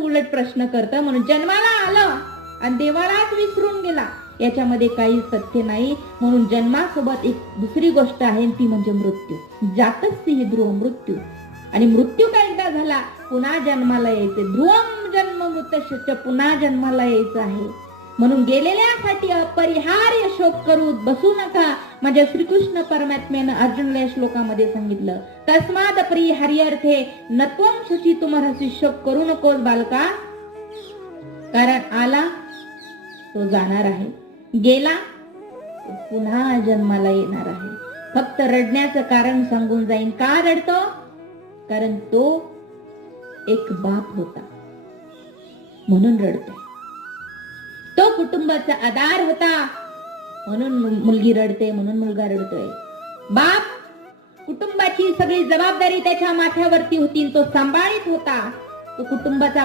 उलट प्रश्न करतं, म्हणून जन्माला आलं आणि देवालाच विसरून गेला, याच्यामध्ये काही सत्य नाही. म्हणून जन्मासोबत एक दुसरी गोष्ट आहे, ती म्हणजे मृत्यू. जातस्सी ही ध्रुव मृत्यू. आणि मृत्यू का एकदा झाला, पुन्हा जन्माला यायचे. ध्रुवम जन्म मृतस्य, पुन्हा जन्माला यायचं आहे. म्हणून गेलेल्यासाठी अपरिहार्य शोक करू बसू नका. माझ्या श्रीकृष्ण परमात्म्यानं अर्जुनला या श्लोकामध्ये सांगितलं, तस्माद अपरिहार्यर्थे नत्वं शुची तुमरहसी, शोक करू नकोस बालका, कारण आला तो जाणार आहे, गेला तो पुन्हा जन्माला येणार आहे. फक्त रडण्याचं कारण सांगून जाईन. का रडतो? कारण तो एक बाप होता म्हणून रडतोय. तो कुटुंबाचा आधार होता म्हणून मुलगी रडते, म्हणून मुलगा रडतोय. बाप कुटुंबाची सगळी जबाबदारी त्याच्या माथ्यावरती होती, तो सांभाळीत होता. तो कुटुंबाचा